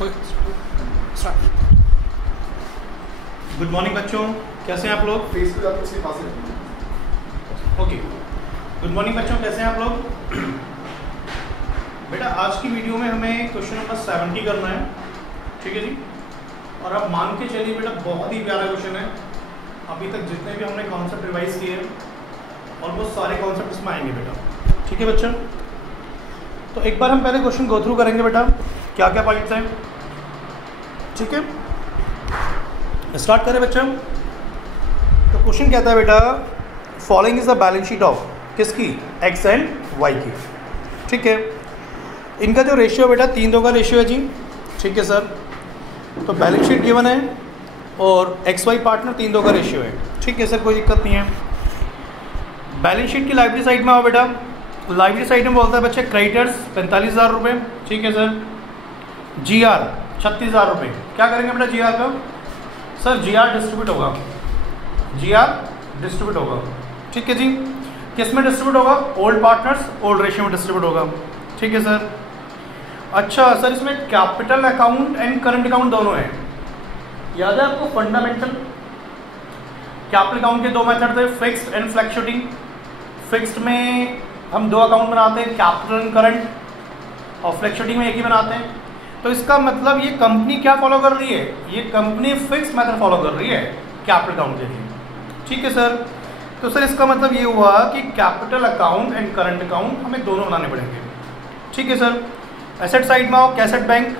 Good morning बच्चों, कैसे हैं आप लोग? ओके, गुड मॉर्निंग बच्चों, कैसे हैं आप लोग? बेटा आज की वीडियो में हमें क्वेश्चन नंबर 70 करना है, ठीक है जी। और आप मान के चलिए बेटा बहुत ही प्यारा क्वेश्चन है। अभी तक जितने भी हमने कॉन्सेप्ट रिवाइज किए ऑलमोस्ट सारे कॉन्सेप्ट इसमें आएंगे बेटा, ठीक है बच्चों। तो एक बार हम पहले क्वेश्चन गो थ्रू करेंगे बेटा, क्या क्या पॉइंट्स हैं, ठीक है। स्टार्ट करें बच्चों। तो क्वेश्चन कहता है बेटा following is the balance sheet of किसकी, एक्स एंड वाई की, ठीक है। इनका जो रेशियो बेटा 3-2 का रेशियो है जी, ठीक है सर। तो बैलेंस शीट गिवन है और एक्स वाई पार्टनर 3-2 का रेशियो है, ठीक है सर, कोई दिक्कत नहीं है। बैलेंस शीट की लाइब्रेरी साइड में आओ बेटा। लाइब्रेरी साइड में बोलता है बच्चे क्रेडिटर्स 45,000 रुपये, ठीक है सर। जी आर 36,000 रुपये। क्या करेंगे बेटा जी आर का? सर जी आर डिस्ट्रीब्यूट होगा, जी आर डिस्ट्रीब्यूट होगा, ठीक है जी। किस में डिस्ट्रीब्यूट होगा? ओल्ड पार्टनर्स ओल्ड रेशियो में डिस्ट्रीब्यूट होगा, ठीक है सर। अच्छा सर, इसमें capital account and current account दोनों हैं। याद है आपको फंडामेंटल? कैपिटल अकाउंट के 2 मेथड थे, फिक्स्ड एंड फ्लक्चुएटिंग। फिक्स्ड में हम 2 अकाउंट बनाते हैं, कैपिटल एंड करंट, और फ्लक्चुएटिंग में एक ही बनाते हैं। तो इसका मतलब ये कंपनी क्या फॉलो कर रही है? ये कंपनी फिक्स्ड मेथड फॉलो कर रही है कैपिटल अकाउंट के लिए, ठीक है सर। तो सर इसका मतलब ये हुआ कि capital account and current account हमें दोनों बनाने पड़ेंगे, ठीक है सर। एसेट साइड में आओ, कैसेट बैंक,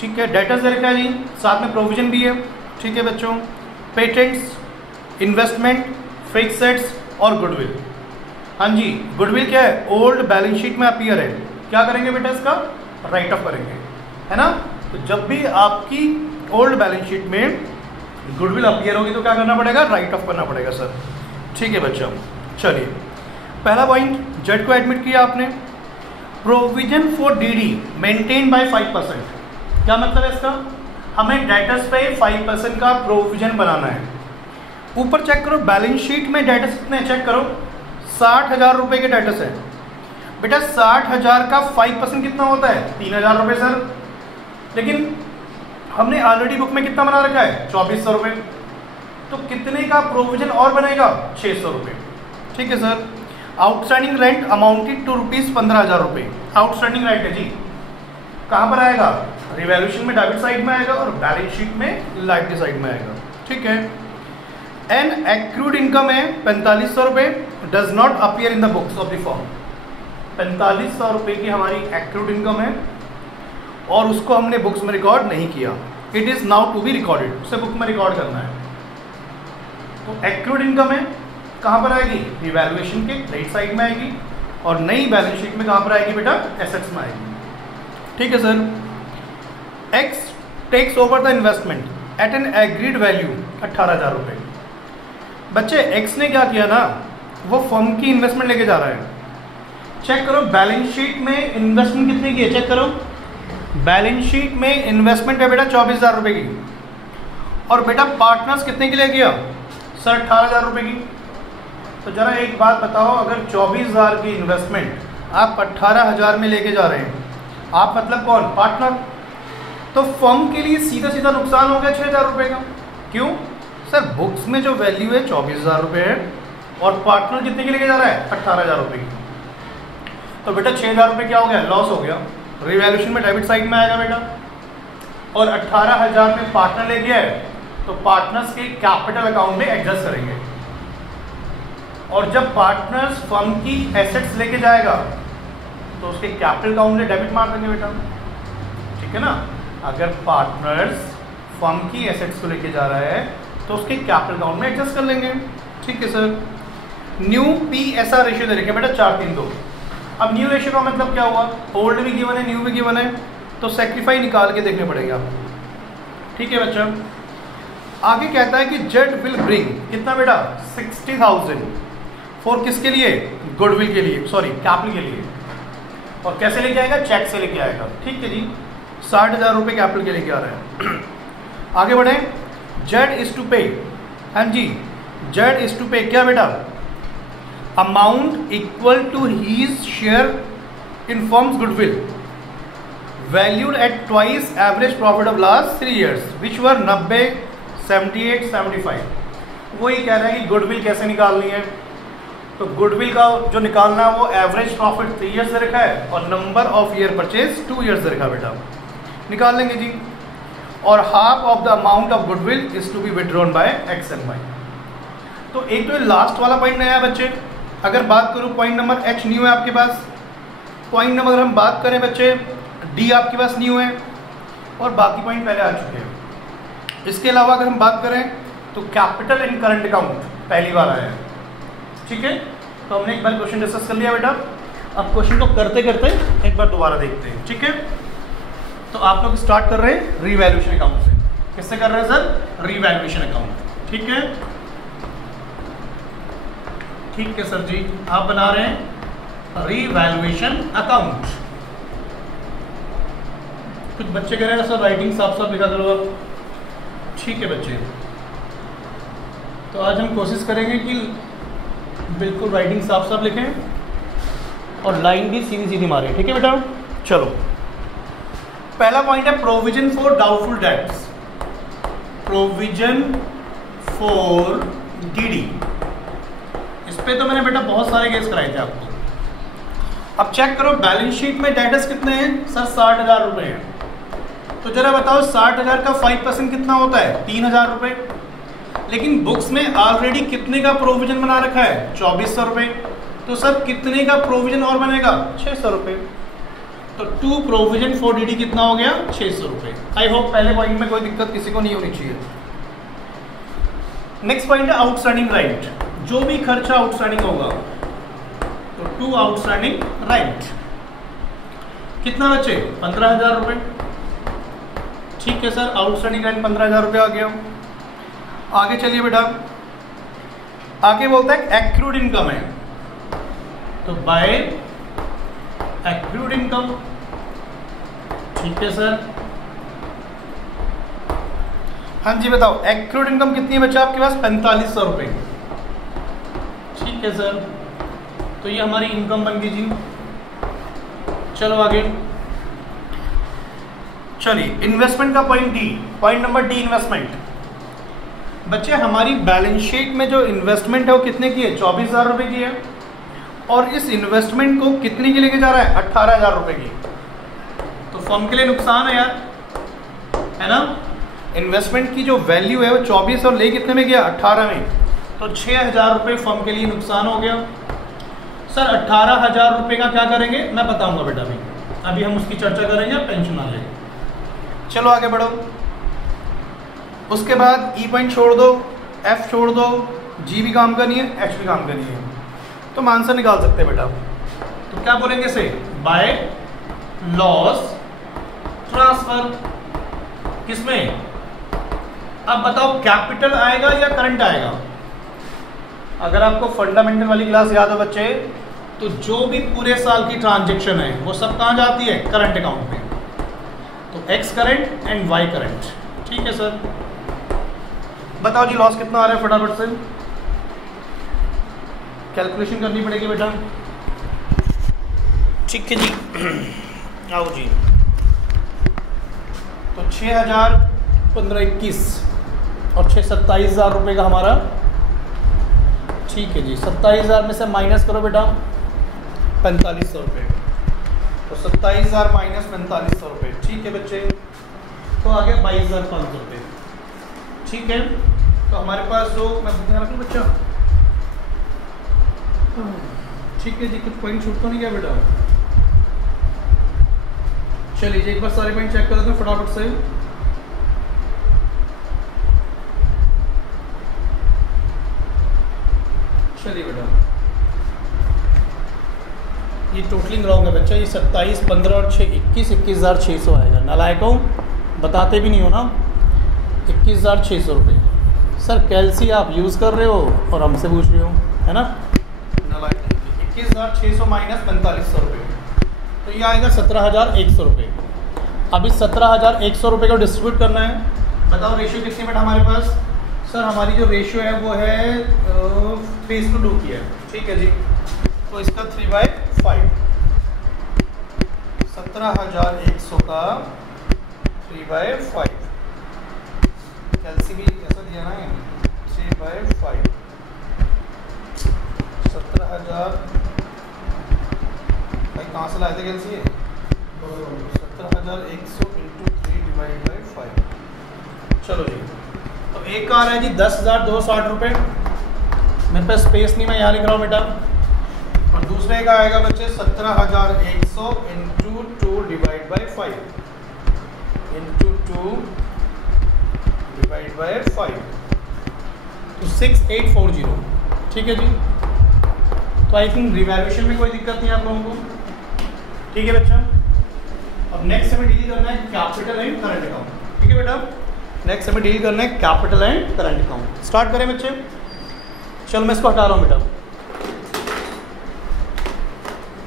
ठीक है। डेटर्स दे रखा है जी, साथ में प्रोविजन भी है, ठीक है बच्चों। पेटेंट्स, इन्वेस्टमेंट, फिक्सेड्स और गुडविल। हाँ जी, गुडविल क्या है? ओल्ड बैलेंस शीट में अपीयर है। क्या करेंगे बेटा? इसका राइट ऑफ करेंगे, है ना। तो जब भी आपकी ओल्ड बैलेंस शीट में गुडविल अपीयर होगी तो क्या करना पड़ेगा? राइट ऑफ करना पड़ेगा सर, ठीक है बच्चों। चलिए पहला पॉइंट, जेड को एडमिट किया आपने। Provision for DD maintain by 5%। क्या मतलब है इसका? हमें डेटर्स पे 5% का प्रोविजन बनाना है। ऊपर चेक करो बैलेंस शीट में डेटर्स कितने, चेक करो 60,000 रुपये के डेटर्स है बेटा। 60,000 का 5% कितना होता है? 3,000 रुपये सर। लेकिन हमने ऑलरेडी बुक में कितना बना रखा है? 2,400 रुपये। तो कितने का प्रोविजन और बनेगा? 600 रुपये, ठीक है sir. Outstanding rent amounted to ₹15,000 रुपये। आउटस्टैंडिंग रेंट है जी, कहाँ पर आएगा? रिवैल्यूएशन में डेबिट साइड में आएगा और बैलेंस शीट में लाइबिलिटी साइड में आएगा, ठीक है। एंड एक्रूड इनकम है 4500 रुपये, does not appear in the books of the form. 4500 रुपये की हमारी एक्रूड इनकम है और उसको हमने बुक्स में रिकॉर्ड नहीं किया। It is now to be recorded, उसे बुक में रिकॉर्ड करना है। तो एक्रूड इनकम है कहाँ पर आएगी? रिवैल्यूएशन के क्रेडिट साइड में आएगी और नई बैलेंस शीट में कहाँ पर आएगी बेटा? एसेट्स में आएगी, ठीक है sir. X takes over the investment at an agreed value 18,000 रुपये। बच्चे एक्स ने क्या किया ना, वो फर्म की इन्वेस्टमेंट लेके जा रहा है। चेक करो बैलेंस शीट में इन्वेस्टमेंट कितने की है, चेक करो। बैलेंस शीट में इन्वेस्टमेंट है बेटा 24,000 रुपये की, और बेटा पार्टनर्स कितने के लिए किया? सर 18,000 रुपये की। तो जरा एक बात बताओ, अगर 24,000 की इन्वेस्टमेंट आप 18,000 में लेके जा रहे हैं, आप मतलब कौन? पार्टनर। तो फर्म के लिए सीधा सीधा नुकसान हो गया 6,000 रुपये का। क्यों सर? बुक्स में जो वैल्यू है 24,000 रुपये है और पार्टनर कितने के लेके जा रहा है? 18,000 रुपये की। तो बेटा 6,000 रुपये क्या हो गया? लॉस हो गया। रिवैल्यूएशन में डेबिट साइड में आएगा बेटा, और 18,000 में पार्टनर ले गया है तो पार्टनर्स के कैपिटल अकाउंट में एडजस्ट करेंगे। और जब पार्टनर्स फर्म की एसेट्स लेके जाएगा तो उसके कैपिटल अकाउंट में डेबिट मार देंगे बेटा, ठीक है ना। अगर पार्टनर्स फर्म की एसेट्स को लेके जा रहा है तो उसके कैपिटल अकाउंट में एडजस्ट कर लेंगे, ठीक है सर। न्यू PSR रेशियो दे रखे बेटा 4-3-2। अब न्यू रेशियो का मतलब क्या हुआ? ओल्ड भी गिवन है, न्यू भी गिवन है, तो सेक्रीफाई निकाल के देखने पड़ेगा, ठीक है बच्चा। आगे कहता है कि जेड विल ब्रिंग कितना बेटा? 60,000 फॉर किसके लिए? गुडविल के लिए, सॉरी कैपिटल के लिए। और कैसे लेके आएगा? चेक से लेके आएगा, ठीक है जी। 60,000 रुपये कैपिटल के लेके आ रहा है। आगे बढ़े, जेड इज टू पे, हाँ जी, जेड इज टू पे क्या बेटा? Amount equal to his share in firms goodwill valued at twice average profit of last 3 years which were 90, 78, 75। वही कह रहा है कि गुडविल कैसे निकालनी है। तो गुडविल का जो निकालना है वो एवरेज प्रॉफिट 3 years से रखा है और number of year purchase 2 years से रखा बेटा, निकाल लेंगे जी। और half of the amount of goodwill is to be withdrawn by X and Y. तो एक तो लास्ट वाला पॉइंट नया है बच्चे। अगर बात करूँ पॉइंट नंबर एच न्यू है आपके पास, पॉइंट नंबर हम बात करें बच्चे डी आपके पास न्यू है और बाकी पॉइंट पहले आ चुके हैं। इसके अलावा अगर हम बात करें तो कैपिटल इन करंट अकाउंट पहली बार आया है, ठीक है। तो हमने एक बार क्वेश्चन डिस्कस कर लिया बेटा, अब क्वेश्चन को करते करते एक बार दोबारा देखते हैं, ठीक है। तो आप लोग स्टार्ट कर रहे हैं रीवैल्यूएशन अकाउंट से। किससे कर रहे हैं सर? रीवैल्यूएशन अकाउंट, ठीक है। ठीक है सर जी, आप बना रहे हैं रीवैल्यूएशन अकाउंट। कुछ बच्चे कह रहे हैं सर राइटिंग साफ साफ लिखा करो आप, ठीक है बच्चे। तो आज हम कोशिश करेंगे कि बिल्कुल राइटिंग साफ साफ लिखें और लाइन भी सीधी सीधी मारें, ठीक है बेटा। चलो पहला पॉइंट है provision for doubtful debts, provision for DD. इस पे तो मैंने बेटा बहुत सारे केस कराए थे आपको। अब चेक करो बैलेंस शीट में डेटर्स कितने हैं सर? 60,000 रुपये हैं। तो जरा बताओ 60,000 का 5% कितना होता है? 3,000 रुपये। लेकिन बुक्स में ऑलरेडी कितने का प्रोविजन बना रखा है? 2,400 रुपये। तो सर कितने का प्रोविजन और बनेगा? 600 रुपये। तो टू प्रोविजन फॉर डीडी कितना हो गया? 600 रुपये। आई होप पहले पॉइंट में कोई दिक्कत किसी को नहीं होनी चाहिए। नेक्स्ट पॉइंट है आउटस्टैंडिंग राइट। जो भी खर्चा आउटस्टैंडिंग होगा तो टू आउटस्टैंडिंग राइट कितना बचे? 15,000 रुपये, ठीक है सर। आउटस्टैंडिंग राइट 15,000 रुपये आ गया। आगे चलिए बेटा, आगे बोलता है एक्रूड इनकम है, तो बाय एक्रूड इनकम, ठीक है सर। हाँ जी बताओ एक्रूड इनकम कितनी है बच्चा आपके पास? 4500 रुपये, ठीक है सर। तो ये हमारी इनकम बन गई जी। चलो आगे चलिए, इन्वेस्टमेंट का point D, point number D investment. बच्चे हमारी बैलेंस शीट में जो इन्वेस्टमेंट है वो कितने की है? 24,000 रुपये की है। और इस इन्वेस्टमेंट को कितने की लेके जा रहा है? 18,000 रुपये की। तो फर्म के लिए नुकसान है यार, है ना। इन्वेस्टमेंट की जो वैल्यू है वो 24 और ले कितने में गया? 18 में। तो 6,000 रुपये फर्म के लिए नुकसान हो गया। सर 18,000 रुपये का क्या करेंगे मैं बताऊंगा बेटा, अभी हम उसकी चर्चा करेंगे, टेंशन ना लें। चलो आगे बढ़ो। उसके बाद ई पॉइंट छोड़ दो, एफ छोड़ दो, जी भी काम करनी है, एच भी काम करनी है, तो हम आंसर निकाल सकते हैं बेटा। तो क्या बोलेंगे इसे? By loss transfer. किसमें? अब बताओ कैपिटल आएगा या करंट आएगा? अगर आपको फंडामेंटल वाली क्लास याद हो बच्चे, तो जो भी पूरे साल की ट्रांजैक्शन है वो सब कहाँ जाती है? करंट अकाउंट में। तो X current and Y current, ठीक है सर। बताओ जी लॉस कितना आ रहा है? फटाफट से कैलकुलेशन करनी पड़ेगी बेटा, ठीक है जी। आओ जी, तो 6,000 15 21 और 6 27,000 रुपये का हमारा, ठीक है जी। 27,000 में से माइनस करो बेटा 4500 रुपये, तो 27,000 माइनस 4500 रुपये, ठीक है बच्चे। तो आ गया 22,500 रुपये, ठीक है। तो हमारे पास जो मैं ध्यान रखूँ बच्चा, ठीक है जी। कुछ पॉइंट छूट तो नहीं गया बेटा? चलिए जी एक बार सारे पॉइंट चेक कर लेते हैं फटाफट से। चलिए बेटा, ये टोटलिंग रॉन्ग है बच्चा। ये 27, 15 और 6 21,600 आएगा। नालायकों बताते भी नहीं हो ना। 21,600 रुपये सर। कैलसी आप यूज़ कर रहे हो और हमसे पूछ रहे हो, है ना। नालायक 21,600 माइनस 4500 रुपये, तो ये आएगा 17,100 रुपये। अब इस 17,100 रुपये को डिस्ट्रीब्यूट करना है। बताओ रेशियो कितनी बेटा हमारे पास? सर हमारी जो रेशियो है वो है 3:2 की है, ठीक है जी। तो इसका 3/5 17,100 100 का 3/5, एलसीबी ऐसा दिया ना 3/5, 17,000 भाई कहाँ से लाए थे कैलसी? 17,100 इंटू 3/5। चलो जी, तो एक का आ रहा है जी 10,260 रुपये, मेरे पास स्पेस नहीं, मैं यहाँ लिख रहा हूँ बेटा। और दूसरे का आएगा बच्चे 17,100 इंटू 2/5 इंटू 2/5, तो 6840। ठीक है जी, तो आई थिंक रिवैल्यूएशन में कोई दिक्कत नहीं है आप लोगों को। ठीक है बच्चा, अब नेक्स्ट हमें डील करना है कैपिटल एंड करंट अकाउंट। ठीक है बेटा, नेक्स्ट हमें डील करना है capital and current account. Start करें बच्चे, चलो मैं इसको हटा रहा हूँ बेटा।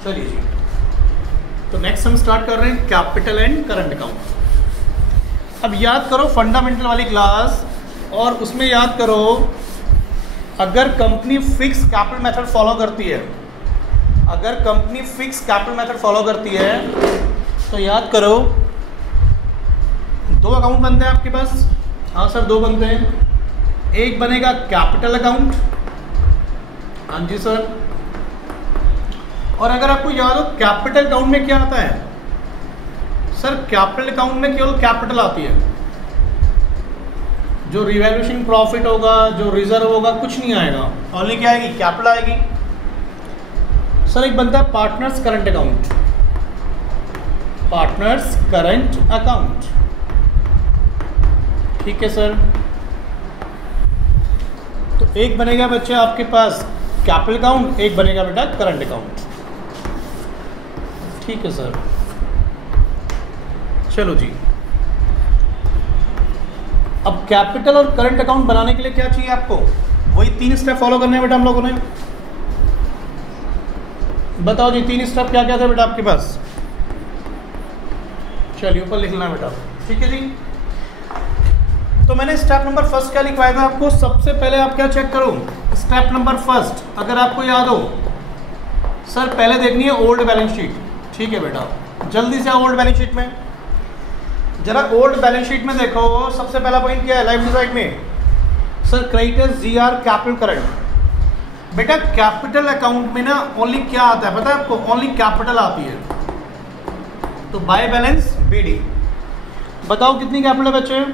चलिए जी, तो नेक्स्ट हम स्टार्ट कर रहे हैं कैपिटल एंड करंट अकाउंट। अब याद करो फंडामेंटल वाली क्लास, और उसमें याद करो अगर company fix capital method follow करती है, अगर company fix capital method follow करती है तो याद करो 2 अकाउंट बनते हैं आपके पास। हाँ सर 2 बनते हैं, एक बनेगा कैपिटल अकाउंट, हाँ जी सर। और अगर आपको याद हो कैपिटल अकाउंट में क्या आता है सर, कैपिटल अकाउंट में केवल कैपिटल आती है, जो रिवैल्यूएशन प्रॉफिट होगा, जो रिजर्व होगा, कुछ नहीं आएगा, ओनली क्या आएगी? कैपिटल आएगी। सर एक बनता है partners current account, partners current account. ठीक है सर, तो एक बनेगा बच्चे आपके पास कैपिटल अकाउंट, एक बनेगा बेटा करंट अकाउंट। ठीक है सर, चलो जी, अब कैपिटल और करंट अकाउंट बनाने के लिए क्या चाहिए आपको? वही 3 स्टेप फॉलो करने हैं बेटा हम लोगों ने। बताओ जी 3 स्टेप क्या क्या थे बेटा आपके पास? चलिए ऊपर लिख लेना बेटा। ठीक है जी, तो मैंने स्टेप नंबर फर्स्ट क्या लिखवाया था आपको? सबसे पहले आप क्या चेक करो, स्टेप नंबर फर्स्ट अगर आपको याद हो सर, पहले देखनी है ओल्ड बैलेंस शीट। ठीक है बेटा, जल्दी से ओल्ड बैलेंस शीट में, जरा ओल्ड बैलेंस शीट में देखो। सबसे पहला पॉइंट क्या है लाइफ साइड में sir? Creditors GR capital current. बेटा कैपिटल अकाउंट में ना ओनली क्या आता है पता है आपको? ओनली कैपिटल आती है, तो बाय बैलेंस बीडी। बताओ कितनी कैपिटल है बच्चे?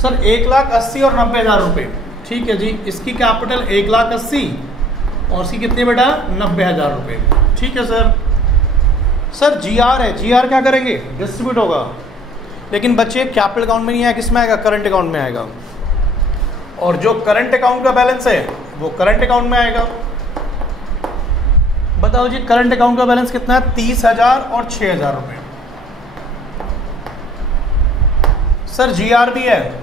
सर 1,80,000 और 90,000 रुपये। ठीक है जी, इसकी कैपिटल 1,80,000 और इसकी कितनी बेटा? 90,000 रुपये। ठीक है सर। सर जीआर है, जीआर क्या करेंगे? डिस्ट्रीब्यूट होगा, लेकिन बच्चे कैपिटल अकाउंट में नहीं आएगा, किस में आएगा? करंट अकाउंट में आएगा। और जो करंट अकाउंट का बैलेंस है वो करंट अकाउंट में आएगा। बताओ जी करंट अकाउंट का बैलेंस कितना है? 30,000 और 6,000 रुपये। सर जीआर भी है,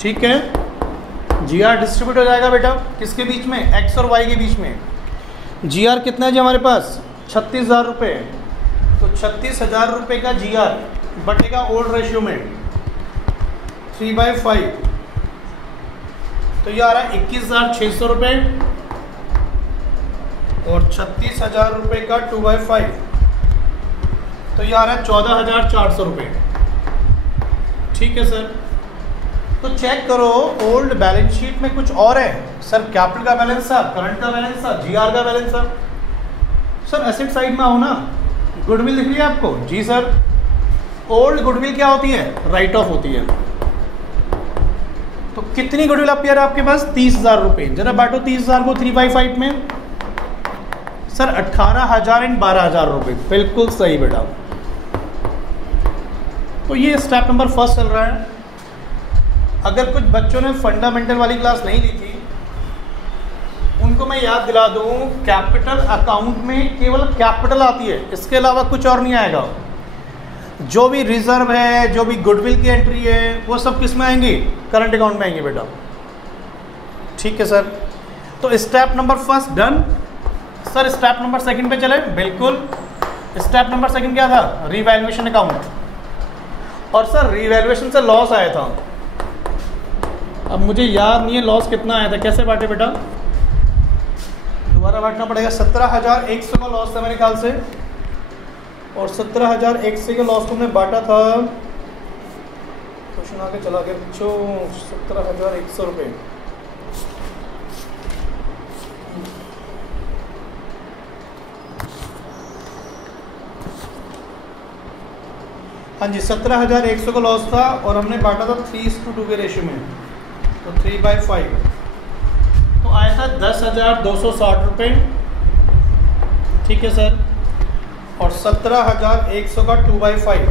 ठीक है, जीआर डिस्ट्रीब्यूट हो जाएगा बेटा किसके बीच में? एक्स और वाई के बीच में। जीआर कितना है जी हमारे पास? 36,000 रुपये। तो 36,000 रुपये का जीआर बटेगा ओल्ड रेशियो में 3/5, तो ये आ रहा है 21,600 रुपये, और 36,000 रुपये का 2/5, तो ये आ रहा है 14,400 रुपये। ठीक है सर, तो चेक करो ओल्ड बैलेंस शीट में कुछ और है सर, कैपिटल का बैलेंस था, करंट का बैलेंस था, जीआर का बैलेंस था। सर एसेट साइड में आओ ना, गुडविल दिख रही है आपको? जी सर। ओल्ड गुडविल क्या होती है? राइट ऑफ होती है। तो कितनी गुडविल अपीयर है आपके पास? 30,000 रुपये। जरा बांटो 30,000 को 3/5 में। सर 18,000 एंड 12,000 रुपये, बिल्कुल सही बेटा। तो ये स्टेप नंबर फर्स्ट चल रहा है। अगर कुछ बच्चों ने फंडामेंटल वाली क्लास नहीं ली थी उनको मैं याद दिला दूं, कैपिटल अकाउंट में केवल कैपिटल आती है, इसके अलावा कुछ और नहीं आएगा। जो भी रिजर्व है, जो भी गुडविल की एंट्री है, वो सब किस में आएंगी? करंट अकाउंट में आएंगे बेटा। ठीक है सर, तो step number first done. Sir step number second पे चले? बिल्कुल। स्टेप नंबर सेकंड क्या था? Revaluation account. और सर रीवैल्यूएशन से लॉस आया था, अब मुझे याद नहीं है लॉस कितना आया था, कैसे बांटे बेटा? दोबारा बांटना पड़ेगा। 17,100 का लॉस था मेरे ख्याल से। और 17,100 के लॉस को हमने बांटा था, क्वेश्चन आगे चला गया बच्चों, 17,100 रुपये। हाँ जी, 17,100 का लॉस था और हमने बांटा था 3:2 के रेशियो में, तो 3/5, तो आया था 10,260 रुपये। ठीक है सर, और 17,100 का 2/5,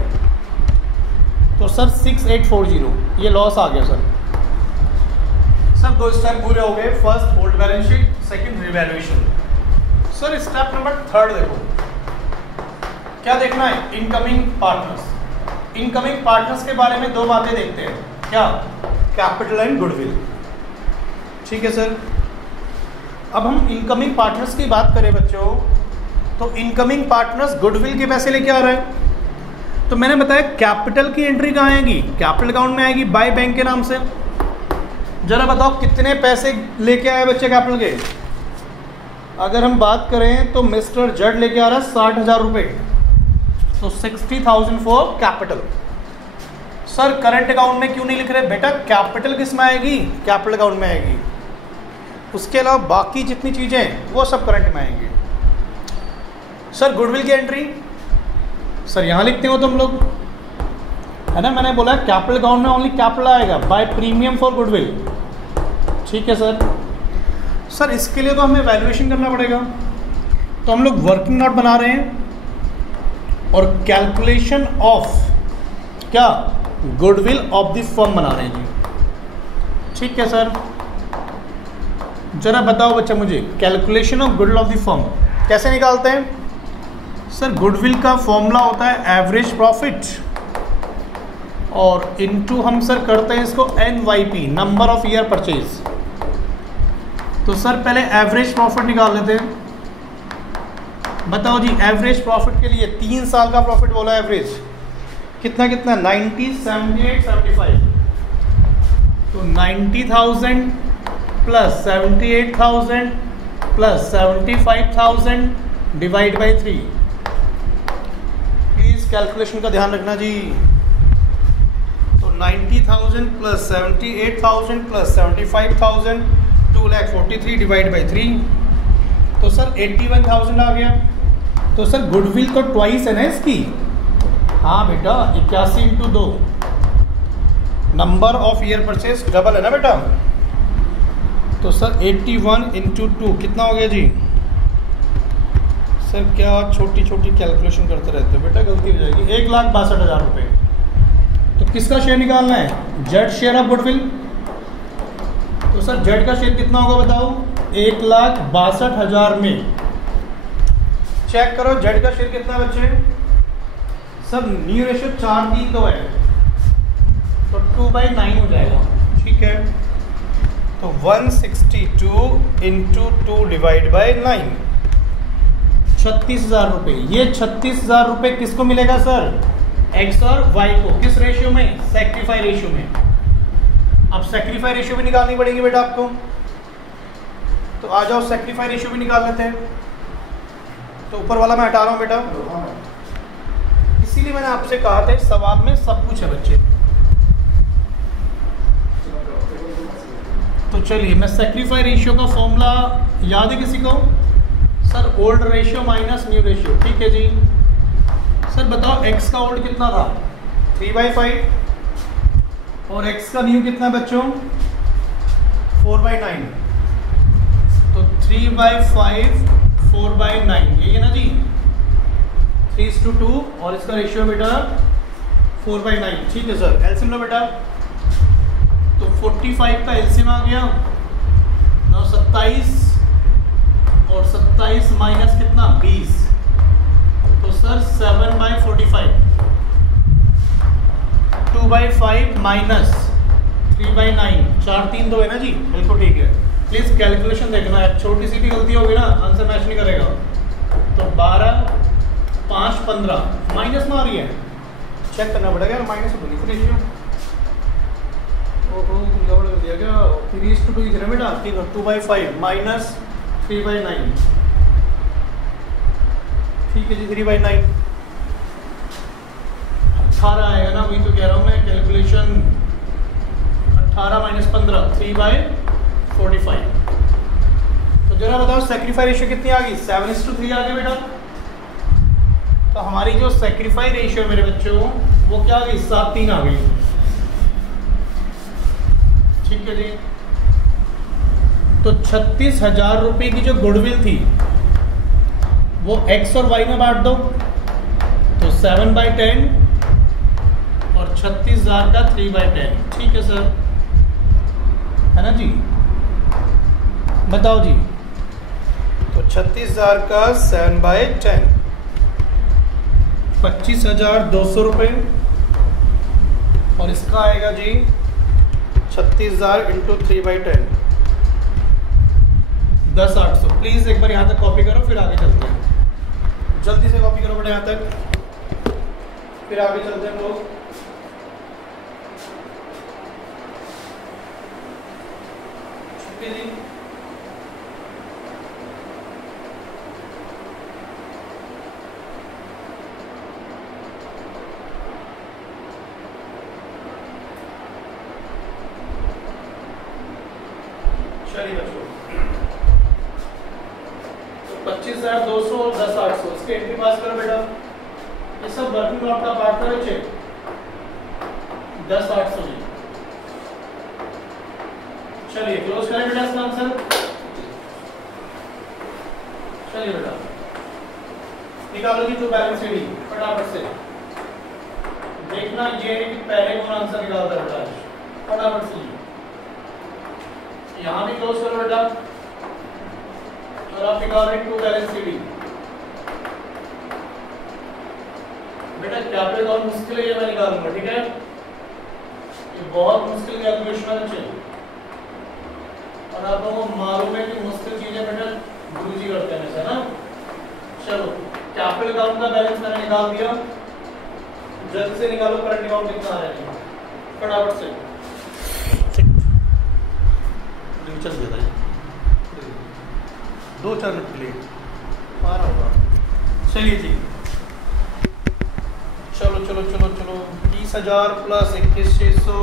तो सर 6,840 ये लॉस आ गया सर। सर 2 स्टेप पूरे हो गए, first old balance sheet, second revaluation. Sir step number 3 देखो, क्या देखना है, इनकमिंग पार्टनर्स। इनकमिंग पार्टनर्स के बारे में 2 बातें देखते हैं, क्या, कैपिटल एंड गुडविल। ठीक है सर, अब हम इनकमिंग पार्टनर्स की बात करें बच्चों, तो इनकमिंग पार्टनर्स गुडविल के पैसे लेके आ रहा है, तो मैंने बताया कैपिटल की एंट्री कहाँ आएगी, कैपिटल अकाउंट में आएगी बाय बैंक के नाम से। जरा बताओ कितने पैसे लेके आए बच्चे कैपिटल के। अगर हम बात करें तो मिस्टर जड लेके आ रहा है 60,000 रुपये, तो 60,000 for capital. Sir current account में क्यों नहीं लिख रहे बेटा, कैपिटल किस में आएगी, कैपिटल अकाउंट में आएगी, उसके अलावा बाकी जितनी चीज़ें वो सब करंट में आएंगी। सर गुडविल की एंट्री, सर यहाँ लिखते हो तुम लोग, है ना, मैंने बोला कैपिटल अकाउंट में ओनली कैपिटल आएगा बाय प्रीमियम फॉर गुडविल। ठीक है सर, सर इसके लिए तो हमें वैल्यूएशन करना पड़ेगा, तो हम लोग वर्किंग नोट बना रहे हैं और कैलकुलेशन ऑफ क्या, गुडविल ऑफ द फर्म बना रहे हैं जी। ठीक है सर, जरा बताओ बच्चा मुझे, calculation of goodwill of the firm कैसे निकालते हैं। सर गुडविल का फॉर्मूला होता है एवरेज प्रॉफिट, और इनटू हम सर करते हैं इसको NYP, number of year purchase. तो सर पहले एवरेज प्रॉफिट निकाल लेते हैं। बताओ जी, एवरेज प्रॉफिट के लिए 3 साल का प्रॉफिट बोला, एवरेज कितना कितना, 90, 78, 75, तो 90,000 plus 78,000 plus 75,000 divide by 3। Please calculation का ध्यान रखना जी। तो 90,000 प्लस 78,000 प्लस 75,000, 2,43,000 डिवाइड बाई 3, तो सर 81,000 आ गया। तो सर गुडविल तो ट्वाइस है ना इसकी, हाँ बेटा 81 into 2, number of year purchase double है ना बेटा, तो सर 81 इंटू 2 कितना हो गया जी। सर क्या छोटी छोटी कैलकुलेशन करते रहते हो बेटा, गलती हो जाएगी। 1,62,000 रुपये। तो किसका शेयर निकालना है, जेड शेयर ऑफ गुडविल। तो सर जेड का शेयर कितना होगा बताओ, 1,62,000 में। चेक करो जेड का शेयर कितना बच्चे, सर न्यू रेशियो 4:3 है, तो 2/9 हो जाएगा। ठीक है, तो 162 इंटू 2 डिवाइड बाई 9, 36,000 रुपये। ये 36,000 रुपये किसको मिलेगा सर, एक्स और वाई को, किस रेशियो में, सैक्रिफाई रेशियो में। अब सैक्रिफाई रेशियो भी निकालनी पड़ेगी बेटा आपको, तो आ जाओ सैक्रिफाई रेशियो भी निकाल लेते हैं। तो ऊपर वाला मैं हटा रहा हूँ बेटा, इसीलिए मैंने आपसे कहा था सवाल में सब कुछ है बच्चे। तो चलिए मैं सैक्रिफाई रेशियो का फॉर्मूला याद है किसी को, sir old ratio minus new ratio. ठीक है जी, सर बताओ एक्स का ओल्ड कितना था, 3/5, और एक्स का न्यू कितना बच्चों, 4/9, तो 3/5 4/9, यही है ना जी, 3:2, और इसका रेशियो बेटा 4/9। ठीक है सर, एलसीएम लो बेटा, तो 45 का एलसीएम आ गया, 27, और 27 माइनस कितना, 20, तो सर 7/45, 2/5 माइनस 3/9, 4-3 2 है ना जी, बिल्कुल ठीक है। प्लीज कैलकुलेशन देखना है, छोटी सी भी गलती होगी ना आंसर मैच नहीं करेगा। तो 12, 5, 15 माइनस में आ रही है, चेक करना पड़ेगा यार, माइनस तो नहीं रेशियो, ओहो गड़बड़ कर दिया क्या, 3:2 है बेटा, 2/5 माइनस 3/9, ठीक है जी 3/9। 18 आएगा ना, वही तो कह रहा हूँ मैं। Calculation 18 minus 15 3/45। तो जरा बताओ सेक्रीफाई रेशियो कितनी आ गई? 7:3 आ गई बेटा। तो हमारी जो सेक्रीफाई रेशियो मेरे बच्चों वो क्या आ गई? 7:3 आ गई। ठीक है जी। तो 36,000 रुपये की जो गुडविल थी वो x और y में बांट दो, तो 7/10 और 36,000 का 3/10। ठीक है सर, है ना जी? बताओ जी। तो 36,000 का 7/10 25,200 रुपये, और इसका आएगा जी 36,000 इंटू 3/10 10,800। प्लीज़ एक बार यहाँ तक कॉपी करो, फिर आगे चलते हैं। जल्दी से कॉपी करो बेटा यहाँ तक, फिर आगे चलते हैं हम लोग। ठीक है जी। चलिए बच्चों, 25,200 और 10,800 इसके एंट्री पास करो बेटा। ये सब वर्किंग नोट का पार्ट था बच्चे। 10,800 जी। चलिए क्लोज करें बेटा इसका आंसर। चलिए बेटा निकालो जी टू बैलेंस शीट फटाफट से। देखना ये है कि पहले कौन आंसर निकालता है बेटा, फटाफट से। यहाँ भी क्लोज करो बेटा, और आप निकाल रहे टू बैलेंस शीट। बेटा कैपिटल और मुश्किल है, ये मैं निकालूंगा। ठीक है, ये बहुत मुश्किल कैलकुलेशन है बच्चे, और आप लोगों को मालूम है कि मुश्किल चीजें बेटा गुरुजी करते हैं ऐसा ना। चलो कैपिटल अकाउंट का बैलेंस मैंने निकाल दिया, जल्दी से निकालो करंट अकाउंट कितना आ रहा है फटाफट से। चल देता है 2-4 मिनट के लिए आ रहा होगा। चलिए जी, चलो चलो चलो चलो 30,000 प्लस 21,600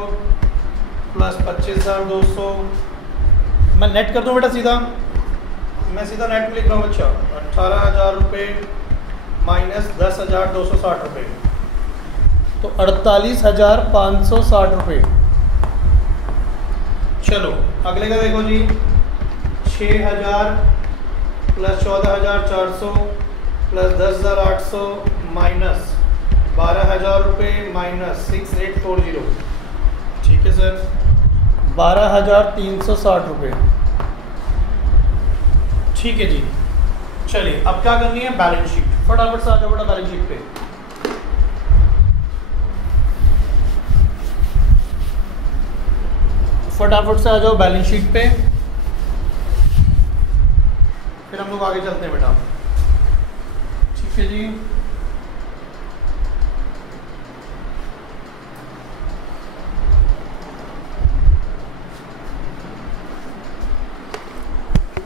प्लस 25,200। मैं नेट कर दूँ बेटा सीधा, मैं सीधा नेट में लिख रहा हूँ बच्चा। 18,000 रुपये माइनस 10,260 रुपये, तो 48,560 रुपये। चलो अगले का देखो जी। 6,000 प्लस 14,400 प्लस 10,800 माइनस 12,000 रुपये माइनस 6,840। ठीक है सर, 12,360 रुपये। ठीक है जी। चलिए अब क्या करनी है? Balance sheet. फटाफट से आ जाओ बेटा बैलेंस शीट पे। फटाफट से आ जाओ बैलेंस शीट पे, फिर हम लोग आगे चलते हैं बेटा। ठीक है जी।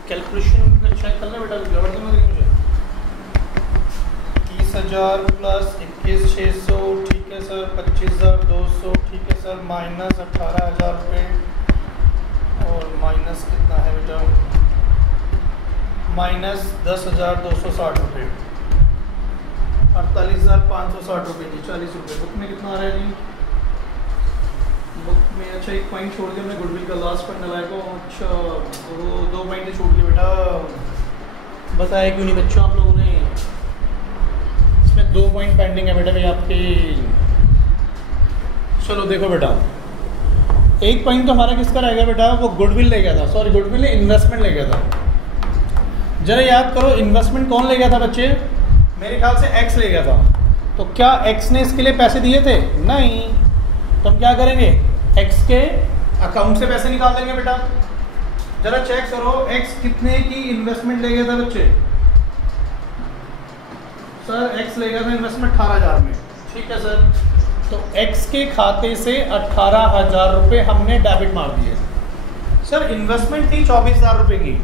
कैलकुलेशन चेक करना बेटा, गड़बड़ तो नहीं मुझे। 30,000 प्लस 21,600 ठीक है सर, 25,200 ठीक है सर, माइनस 18,000 रुपये, और माइनस कितना है बेटा? माइनस 10,260 रुपये, 48,560 रुपये जी। 40 रुपये। बुक में कितना आ रहा है जी? बुक में अच्छा एक पॉइंट छोड़ दिया मैं, गुडविल का लास्ट पढ़ने लायक हो। अच्छा वो 2 पॉइंट छूट गए बेटा, बताया क्यों नहीं बच्चों आप लोगों ने? इसमें 2 पॉइंट पेंडिंग है बेटा भाई आपके। चलो देखो बेटा, एक पॉइंट तो हमारा किसका रह गया बेटा? वो गुडविल ले गया था, सॉरी गुडविल ने इन्वेस्टमेंट ले गया था। जरा याद करो इन्वेस्टमेंट कौन ले गया था बच्चे? मेरे ख्याल से एक्स ले गया था। तो क्या एक्स ने इसके लिए पैसे दिए थे? नहीं। तो हम क्या करेंगे? एक्स के अकाउंट से पैसे निकाल देंगे बेटा। जरा चेक करो एक्स कितने की इन्वेस्टमेंट ले गया था बच्चे? सर एक्स ले गया था इन्वेस्टमेंट 18,000 में। ठीक है सर, तो x के खाते से 18,000 रुपये हमने डेबिट मार दिए। सर इन्वेस्टमेंट थी 24,000 रुपये की।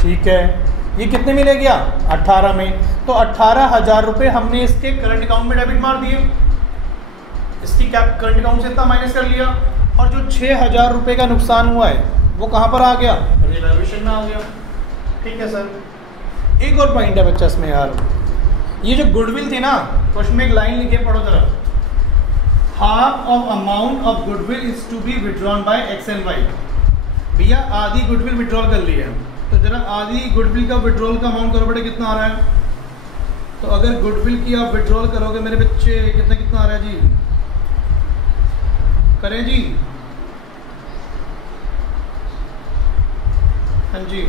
ठीक है, ये कितने में ले गया? 18 में। तो 18,000 रुपये हमने इसके करंट अकाउंट में डेबिट मार दिए। इसकी कैप करंट अकाउंट से इतना माइनस कर लिया, और जो 6,000 रुपये का नुकसान हुआ है वो कहाँ पर आ गया, रिवैल्यूएशन में आ गया। ठीक है सर। एक और पॉइंट है बच्चा इसमें यार, ये जो गुडविल थी ना, क्वेश्चन में एक लाइन लिखी है, पढ़ो जरा। Half of amount of goodwill is to be withdrawn by X and Y. भैया आधी गुडविल विड्रॉल कर ली है, तो जरा आधी गुडविल का विड्रॉल का अमाउंट करो बेटे, कितना आ रहा है। तो अगर गुडविल की आप विड्रॉल करोगे मेरे बच्चे, कितना आ रहा है जी, करें जी, हाँ जी।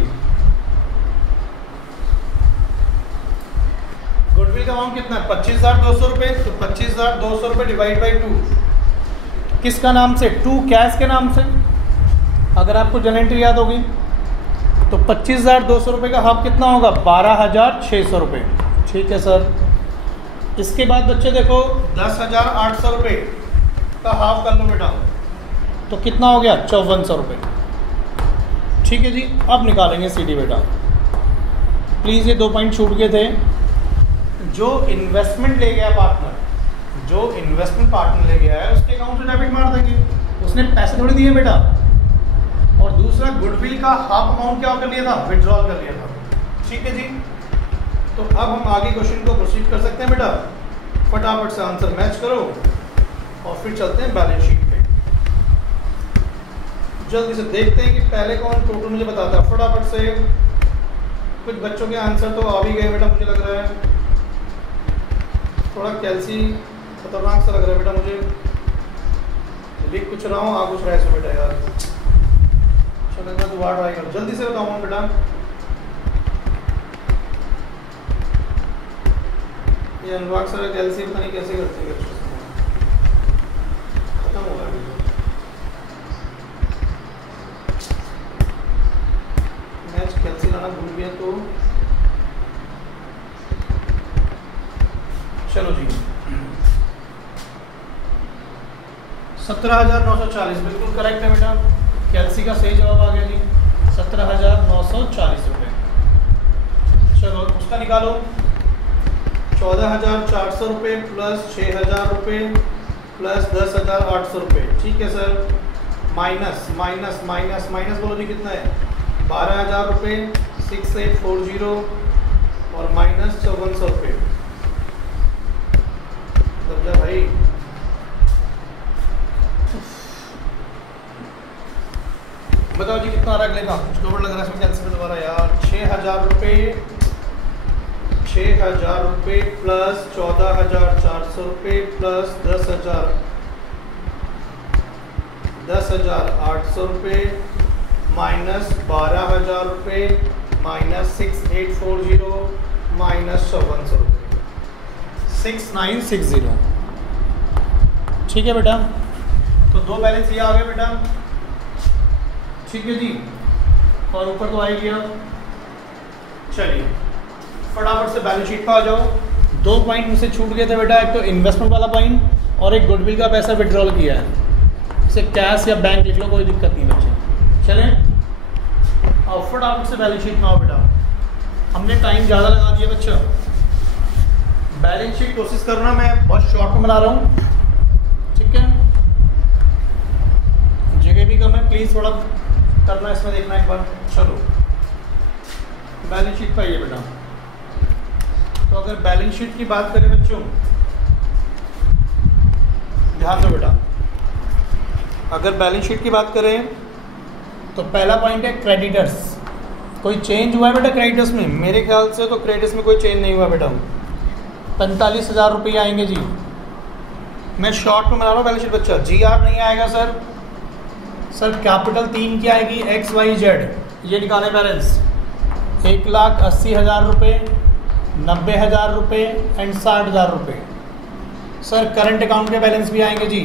गुडविल का अमाउंट कितना है, 25,200 रुपये। तो 25,200 रुपये डिवाइड बाई 2, किसका नाम से, 2 कैश के नाम से। अगर आपको जनरल एंट्री याद होगी तो 25,200 रुपये का हाफ कितना होगा, 12,600 रुपये। ठीक है सर। इसके बाद बच्चे देखो 10,800 रुपये का हाफ कर लो बेटा, तो कितना हो गया, 5400 रुपये। ठीक है जी। अब निकालेंगे सीडी बेटा। प्लीज़ ये 2 पॉइंट छूट गए थे। जो इन्वेस्टमेंट ले गया पार्टनर, जो इन्वेस्टमेंट पार्टनर ले गया है उसके अकाउंट से डेबिट मार देंगे, उसने पैसे थोड़ी दिए बेटा। और दूसरा गुडविल का हाफ अमाउंट क्या कर लिया था, विड्रॉल कर लिया था। ठीक है जी। तो अब हम आगे क्वेश्चन को प्रोसीड कर सकते हैं बेटा। फटाफट से आंसर मैच करो और फिर चलते हैं बैलेंस शीट पे। जल्दी से देखते हैं कि पहले कौन टोटल मुझे बताता है फटाफट से। कुछ बच्चों के आंसर तो आ भी गए बेटा, मुझे लग रहा है थोड़ा कैल्सी खतरनाक सा लग रहा है बेटा मुझे। लिख कुछ रहा हूँ, आ कुछ रहा है इसमें बेटा यार। चलो मैं दोबारा ट्राई करूँ, जल्दी से बताऊँ बेटा। ये अनुराग सर कैल्सी पता नहीं कैसे करते हैं, खत्म हो गया। मैच कैल्सी लाना भूल गया तो चलो जी। 17,940 बिल्कुल करेक्ट है बेटा। कैल्सी का सही जवाब आ गया जी, 17,940 रुपये। चलो उसका निकालो। 14,400 रुपये प्लस 6,000 रुपये प्लस 10,800 रुपये। ठीक है sir. Minus minus minus minus बोलो जी कितना है, 12,000 रुपये, 6840 और माइनस 5400 रुपये। समझा भाई। बताओ जी कितना आ रहा है अगले का, कुछ गड़बड़ लग रहा है इसमें कैंसिल में दोबारा यार। 6,000 रुपये, 6,000 रुपये प्लस 14,400 रुपये प्लस 10,800 रुपये माइनस 12,000 रुपये माइनस 6840 माइनस 5400 रुपये, 6960। ठीक है बेटा। तो 2 बैलेंस ये आ गए बेटा। ठीक है जी। और ऊपर तो आएगी अब। चलिए फटाफट से बैलेंस शीट पर आ जाओ। 2 पॉइंट मुझसे छूट गए थे बेटा, एक तो इन्वेस्टमेंट वाला पॉइंट और एक गुडविल का पैसा विड्रॉल किया है। इसे कैश या बैंक लिख लो, कोई दिक्कत नहीं बच्चे। चलें और फटाफट से बैलेंस शीट में आओ बेटा। हमने टाइम ज़्यादा लगा दिया बच्चा। बैलेंस शीट कोशिश करना, मैं बहुत शॉर्ट में बना रहा हूँ। ठीक है, जगह भी कम है, प्लीज़ थोड़ा करना इसमें देखना एक बार। चलो बैलेंस शीट पर आइए बेटा। तो अगर बैलेंस शीट की बात करें बच्चों, ध्यान दो बेटा। अगर बैलेंस शीट की बात करें तो पहला पॉइंट है क्रेडिटर्स। कोई चेंज हुआ है बेटा क्रेडिटर्स में? मेरे ख्याल से तो क्रेडिटर्स में कोई चेंज नहीं हुआ बेटा। 45,000 रुपये आएंगे जी। मैं शॉर्ट में बना रहा हूँ बैलेंस शीट बच्चा। GR नहीं आएगा सर कैपिटल 3 की आएगी, XYZ। ये निकाले बैलेंस 1,80,000 रुपये, 90,000 रुपये एंड 60,000 रुपये। सर करंट अकाउंट के बैलेंस भी आएंगे जी।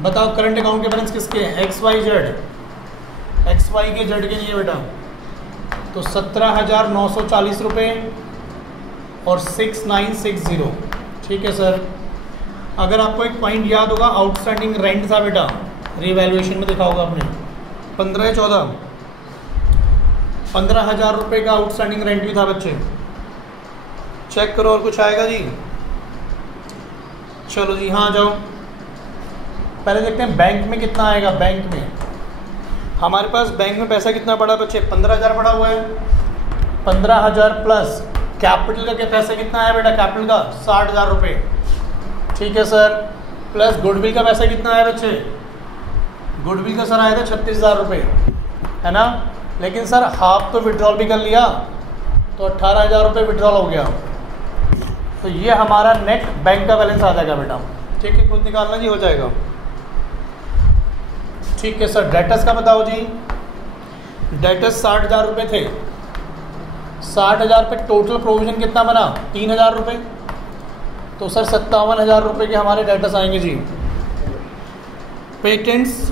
बताओ करंट अकाउंट के बैलेंस किसके हैं? XYZ, XY के Z के नहीं है बेटा। तो 17,940 रुपये और 6960। ठीक है सर। अगर आपको एक पॉइंट याद होगा, आउटस्टैंडिंग रेंट था बेटा, रिवैल्यूएशन में देखा होगा आपने, 15,000 रुपये का आउटस्टैंडिंग रेंट भी था बच्चे। चेक करो और कुछ आएगा जी। चलो जी, हाँ जाओ। पहले देखते हैं बैंक में कितना आएगा। बैंक में हमारे पास बैंक में पैसा कितना पड़ा बच्चे? 15,000 पड़ा हुआ है। 15,000 प्लस कैपिटल का पैसा कितना आया बेटा? कैपिटल का 60,000 रुपये, ठीक है सर। प्लस गुडविल का पैसा कितना आया बच्चे? गुडविल का सर आया था 36,000 रुपये, है ना। लेकिन सर हाफ तो विड्रॉल भी कर लिया, तो 18,000 रुपये विड्रॉल हो गया। तो ये हमारा नेट बैंक का बैलेंस आ जाएगा बेटा, ठीक है। खुद निकालना जी, हो जाएगा, ठीक है सर। डेटर्स का बताओ जी। डेटर्स 60,000 रुपये थे। 60,000 पे टोटल प्रोविजन कितना बना? 3,000 रुपये। तो सर 57,000 रुपये के हमारे डेटर्स आएंगे जी। पेटेंट्स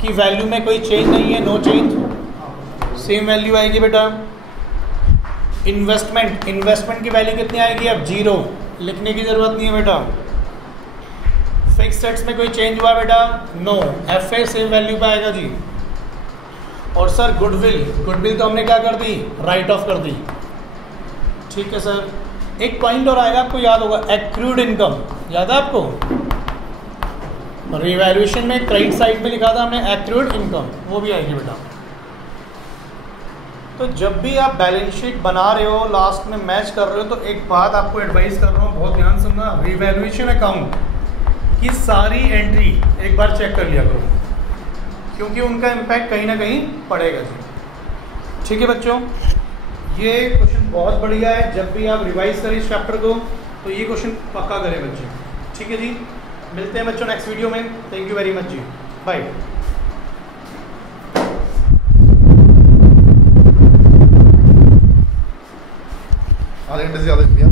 की वैल्यू में कोई चेंज नहीं है, नो चेंज, सेम वैल्यू आएगी बेटा। इन्वेस्टमेंट की वैल्यू कितनी आएगी? अब 0, लिखने की ज़रूरत नहीं है बेटा। फिक्स्ड एसेट्स में कोई चेंज हुआ बेटा? नो। एफए सेम वैल्यू पे आएगा जी। और सर गुडविल तो हमने क्या कर दी? राइट ऑफ कर दी, ठीक है सर। एक पॉइंट और आएगा, आपको याद होगा, एक्रूड इनकम, याद है आपको? रिवैल्यूएशन में क्रेडिट साइड में लिखा था हमने एक्रूड इनकम, वो भी आएगी बेटा। तो जब भी आप बैलेंस शीट बना रहे हो, लास्ट में मैच कर रहे हो, तो एक बात आपको एडवाइस कर रहा हूँ, बहुत ध्यान सुनना। रिवैल्यूएशन अकाउंट की सारी एंट्री एक बार चेक कर लिया करो, क्योंकि उनका इम्पैक्ट कहीं ना कहीं पड़ेगा जी, ठीक है बच्चों। ये क्वेश्चन बहुत बढ़िया है, जब भी आप रिवाइज करें इस चैप्टर को तो ये क्वेश्चन पक्का करें बच्चे, ठीक है जी। मिलते हैं बच्चों नेक्स्ट वीडियो में। थैंक यू वेरी मच जी, बाय। आधे घंटे से ज़्यादा भैया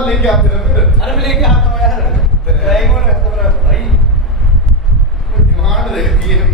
लेके आते रहे फिर। अरे मैं लेके आता हूँ यार, डिमांड देखती है।